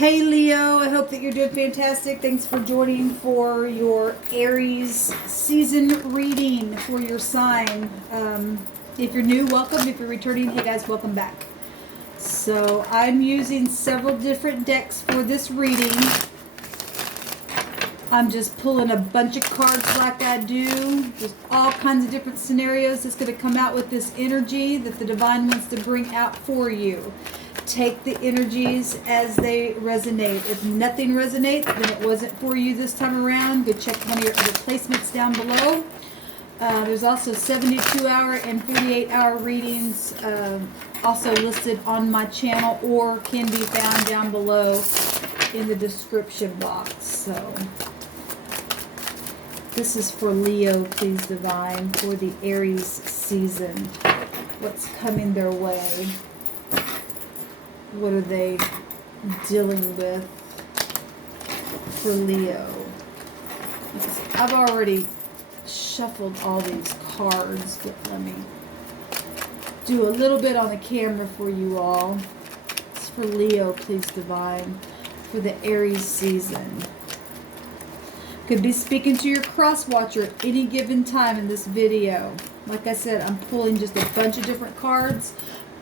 Hey Leo, I hope that you're doing fantastic. Thanks for joining for your Aries season reading for your sign. If you're new, welcome. If you're returning, hey guys, welcome back. So I'm using several different decks for this reading. I'm just pulling a bunch of cards like I do. There's all kinds of different scenarios that's going to come out with this energy that the divine wants to bring out for you. Take the energies as they resonate. If nothing resonates, then it wasn't for you this time around. Go check one of your other placements down below. There's also 72-hour and 48-hour readings also listed on my channel or can be found down below in the description box. So this is for Leo, please divine, for the Aries season. What's coming their way? What are they dealing with for Leo? I've already shuffled all these cards, but let me do a little bit on the camera for you all. It's for Leo, please divine, for the Aries season. Could be speaking to your cross watcher at any given time in this video. Like I said, I'm pulling just a bunch of different cards.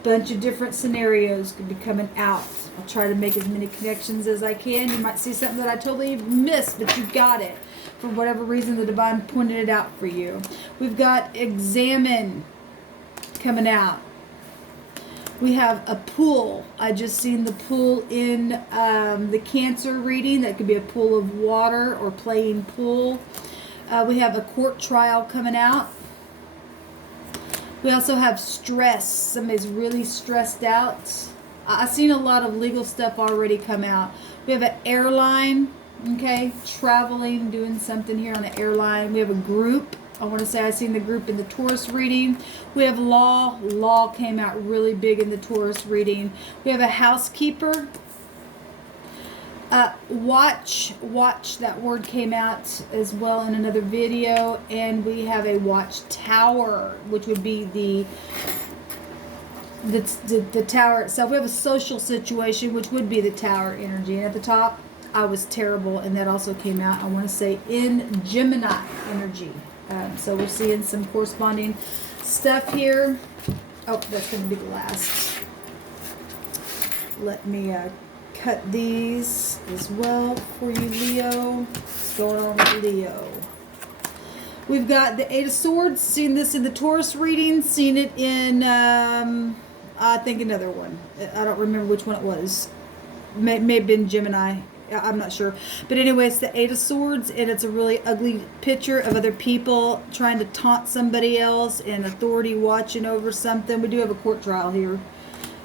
Bunch of different scenarios could be coming out. I'll try to make as many connections as I can. You might see something that I totally missed, but you got it. For whatever reason, the divine pointed it out for you. We've got examine coming out. We have a pool. I just seen the pool in the Cancer reading. That could be a pool of water or playing pool. We have a court trial coming out. We also have stress. Somebody's really stressed out. I've seen a lot of legal stuff already come out. We have an airline, okay, traveling, doing something here on an airline. We have a group. I want to say I've seen the group in the Taurus reading. We have law. Law came out really big in the Taurus reading. We have a housekeeper. Watch, that word came out as well in another video. And we have a watchtower, which would be the tower itself. We have a social situation, which would be the tower energy. And at the top, I was terrible, and that also came out, I want to say, in Gemini energy. So we're seeing some corresponding stuff here. Oh, that's going to be the last. Let me cut these as well for you, Leo. What's going on with Leo? We've got the Eight of Swords. Seen this in the Taurus reading. Seen it in, I think, another one. I don't remember which one it was. May have been Gemini. I'm not sure. But anyway, it's the Eight of Swords, and it's a really ugly picture of other people trying to taunt somebody else and authority watching over something. We do have a court trial here.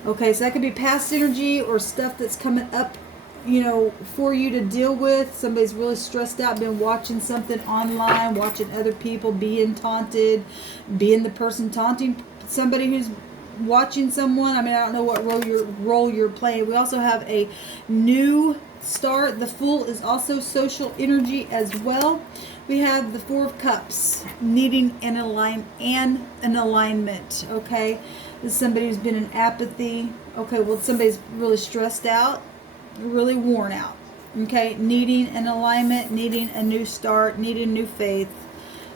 Okay, so that could be past energy or stuff that's coming up, you know, for you to deal with. Somebody's really stressed out, been watching something online, watching other people being taunted, being the person taunting somebody who's watching someone. I mean, I don't know what role you're playing. We also have a new start. The Fool is also social energy as well. We have the Four of Cups, needing an alignment, okay? This is somebody who's been in apathy. Okay, well, somebody's really stressed out, really worn out, okay? Needing an alignment, needing a new start, needing new faith,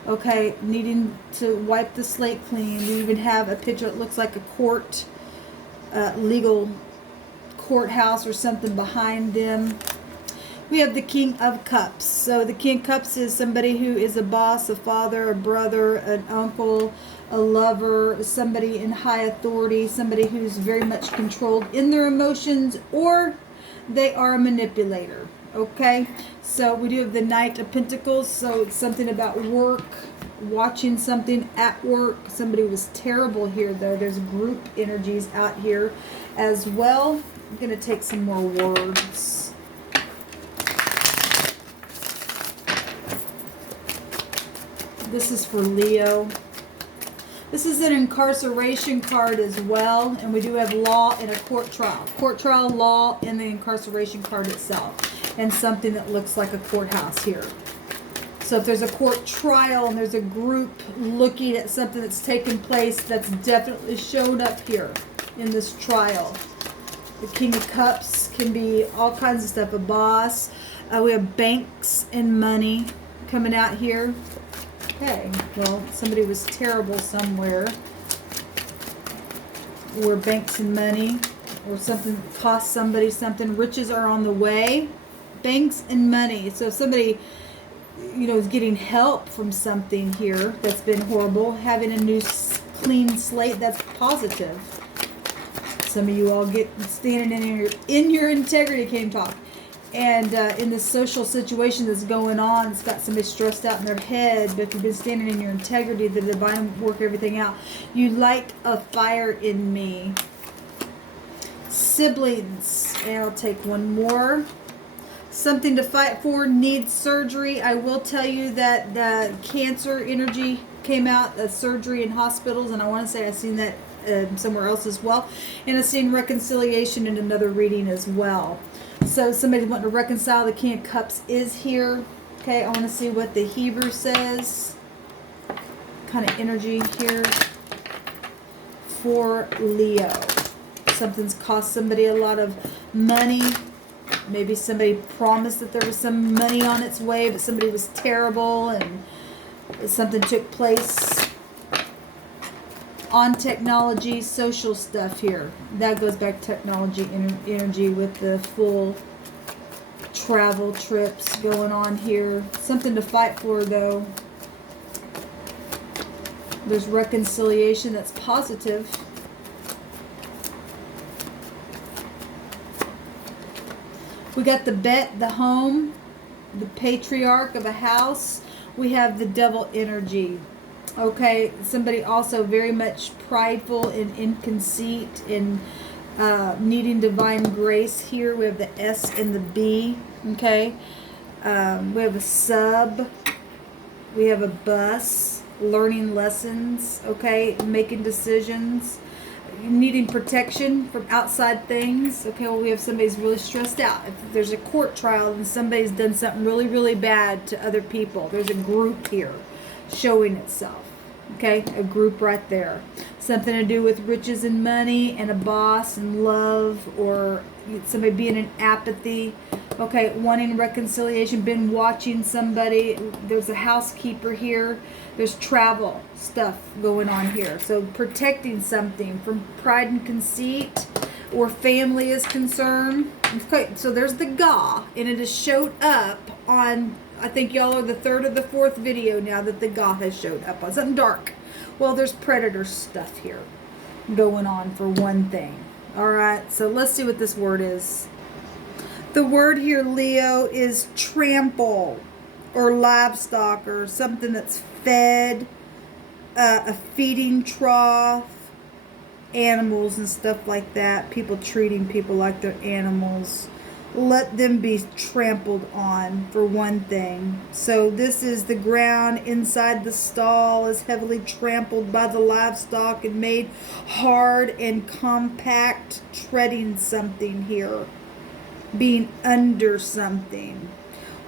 okay? Needing to wipe the slate clean. We even have a picture that looks like a court, legal courthouse or something behind them. We have the King of Cups. So the King of Cups is somebody who is a boss, a father, a brother, an uncle, a lover, somebody in high authority, somebody who's very much controlled in their emotions, or they are a manipulator. Okay, so we do have the Knight of Pentacles. So it's something about work, watching something at work. Somebody was terrible here, though. There's group energies out here as well. I'm going to take some more words. This is for Leo. This is an incarceration card as well, and we do have law and a court trial. Court trial, law, and the incarceration card itself, and something that looks like a courthouse here. So if there's a court trial and there's a group looking at something that's taken place, that's definitely showed up here in this trial. The King of Cups Can be all kinds of stuff. A boss. We have banks and money coming out here. Okay, well, somebody was terrible somewhere. Or banks and money. Or something cost somebody something. Riches are on the way. Banks and money. So if somebody, you know, is getting help from something here that's been horrible. Having a new clean slate, that's positive. Some of you all get standing in your integrity, came talk. And in the social situation that's going on, it's got somebody stressed out in their head. But if you've been standing in your integrity, the divine will work everything out. You light a fire in me. Siblings. And I'll take one more. Something to fight for, needs surgery. I will tell you that the cancer energy came out of surgery in hospitals. And I want to say I've seen that somewhere else as well. And I've seen reconciliation in another reading as well. So somebody wanting to reconcile. The King of Cups is here. Okay, I want to see what the Hebrew says. Kind of energy here for Leo. Something's cost somebody a lot of money. Maybe somebody promised that there was some money on its way, but somebody was terrible and something took place. On technology, social stuff here. That goes back to technology energy with the full travel trips going on here. Something to fight for, though. There's reconciliation that's positive. We got the bet, the home, the patriarch of a house. We have the devil energy. Okay, somebody also very much prideful and in conceit and needing divine grace here. We have the S and the B. Okay, we have a sub. We have a bus. Learning lessons. Okay, making decisions. Needing protection from outside things. Okay, well, we have somebody's really stressed out. If there's a court trial and somebody's done something really, really bad to other people, there's a group here showing itself. Okay, a group right there. Something to do with riches and money and a boss and love, or somebody being in apathy. Okay, wanting reconciliation, been watching somebody. There's a housekeeper here. There's travel stuff going on here. So protecting something from pride and conceit or family is concerned. Okay, so there's the Ga, and it has showed up on, I think y'all are the third or the fourth video now that the Ga has showed up on. Something dark. Well, there's predator stuff here going on for one thing. All right, so let's see what this word is. The word here, Leo, is trample or livestock or something that's fed, a feeding trough, animals and stuff like that. People treating people like they're animals. Let them be trampled on for one thing. So this is the ground inside the stall is heavily trampled by the livestock and made hard and compact, treading something here, being under something.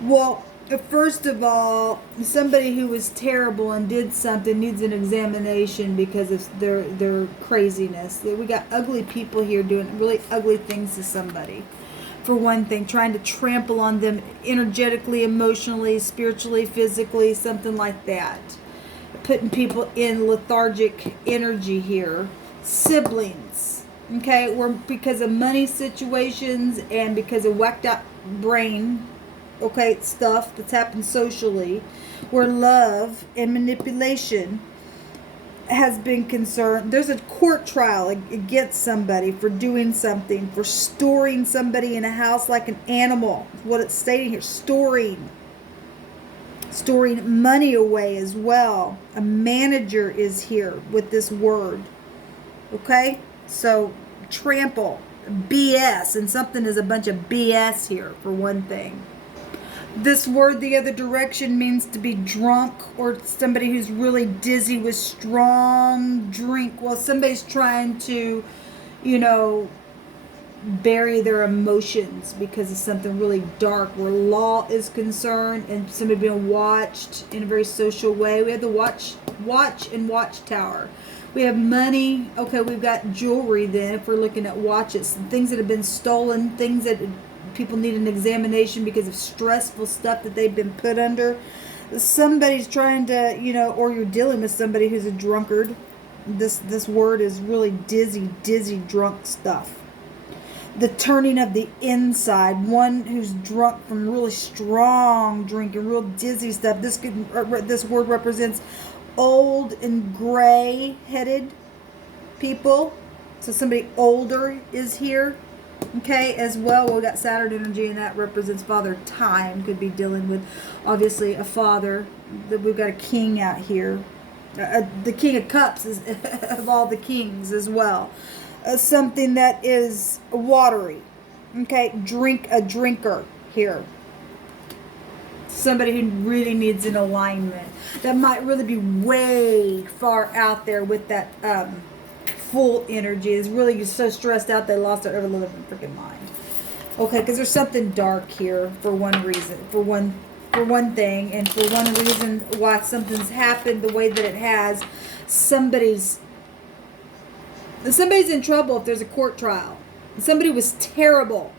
Well, first of all, somebody who was terrible and did something needs an examination because of their craziness. We got ugly people here doing really ugly things to somebody. For one thing, trying to trample on them energetically, emotionally, spiritually, physically, something like that. Putting people in lethargic energy here. Siblings, okay, or because of money situations and because of whacked out brain, okay, stuff that's happened socially, where love and manipulation has been concerned. There's a court trial against somebody for doing something, for storing somebody in a house like an animal. What it's stating here, storing money away as well. A manager is here with this word. Okay, so trample, BS, and something is a bunch of BS here for one thing. This word, the other direction, means to be drunk or somebody who's really dizzy with strong drink. Well, somebody's trying to, bury their emotions because of something really dark where law is concerned and somebody being watched in a very social way. We have the watch and watchtower. We have money. Okay, we've got jewelry then, if we're looking at watches. Things that have been stolen, things that people need an examination because of stressful stuff that they've been put under. Somebody's trying to, you know, or you're dealing with somebody who's a drunkard. This word is really dizzy, drunk stuff. The turning of the inside. One who's drunk from really strong drinking, real dizzy stuff. This word represents old and gray-headed people. So somebody older is here. Okay, as well, we got Saturn energy, and that represents father time. Could be dealing with, obviously, a father. We've got a king out here. The King of Cups is of all the kings as well. Something that is watery. Okay, a drinker here. Somebody who really needs an alignment. That might really be way far out there with that full energy. Is really just so stressed out they lost their ever living freaking mind. Okay, because there's something dark here for one reason, for one thing, and for one reason why something's happened the way that it has. Somebody's in trouble if there's a court trial. Somebody was terrible.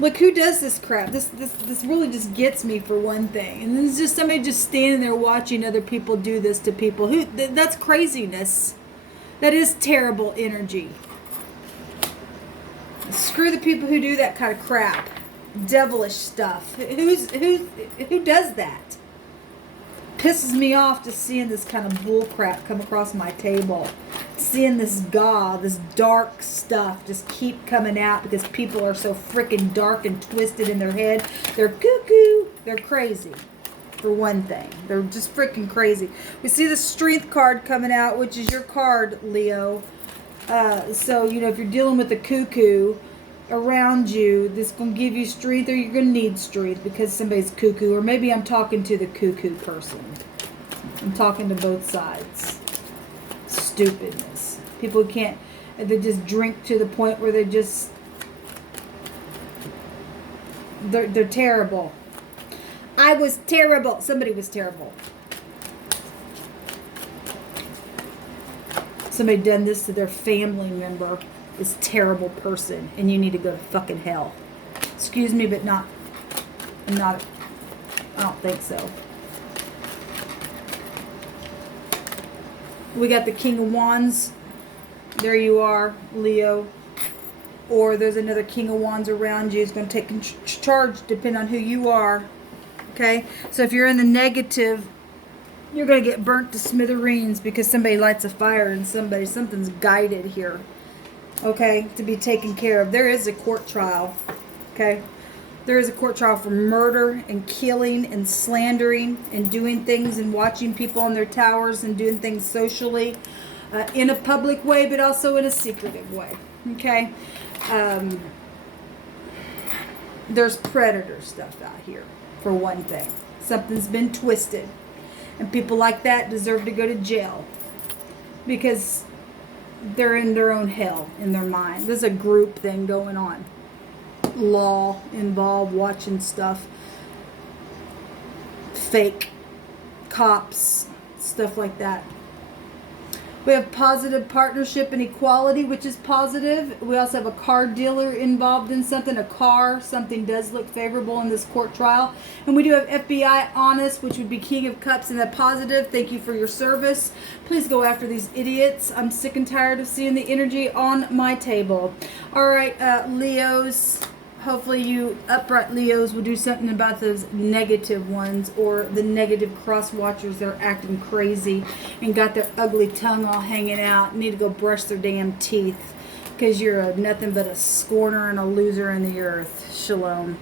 Like, who does this crap? This really just gets me for one thing. And then it's just somebody just standing there watching other people do this to people. That's craziness. That is terrible energy. Screw the people who do that kind of crap. Devilish stuff. Who does that? Pisses me off just seeing this kind of bull crap come across my table. Seeing this this dark stuff just keep coming out because people are so freaking dark and twisted in their head. They're cuckoo. They're crazy. For one thing. They're just freaking crazy. We see the Strength card coming out, which is your card, Leo. So, you know, if you're dealing with a cuckoo around you, this is going to give you strength, or you're going to need strength because somebody's cuckoo. Or maybe I'm talking to the cuckoo person. I'm talking to both sides. Stupidness. People who can't, they just drink to the point where they're terrible. I was terrible. Somebody was terrible. Somebody done this to their family member. This terrible person, and you need to go to fucking hell. Excuse me, but I don't think so. We got the King of Wands. There you are, Leo. Or there's another King of Wands around you. It's going to take charge depending on who you are. Okay? So if you're in the negative, you're going to get burnt to smithereens because somebody lights a fire and something's guided here. Okay? To be taken care of. There is a court trial. Okay? There is a court trial for murder and killing and slandering and doing things and watching people on their towers and doing things socially in a public way, but also in a secretive way. Okay? There's predator stuff out here, for one thing. Something's been twisted. And people like that deserve to go to jail because they're in their own hell in their mind. There's a group thing going on. Law involved, watching stuff. Fake cops, stuff like that. We have positive partnership and equality, which is positive. We also have a car dealer involved in something, a car. Something does look favorable in this court trial. And we do have FBI honest, which would be King of Cups in the positive. Thank you for your service. Please go after these idiots. I'm sick and tired of seeing the energy on my table. All right, Leos. Hopefully you upright Leos will do something about those negative ones, or the negative cross watchers that are acting crazy and got their ugly tongue all hanging out. Need to go brush their damn teeth because you're nothing but a scorner and a loser in the earth. Shalom.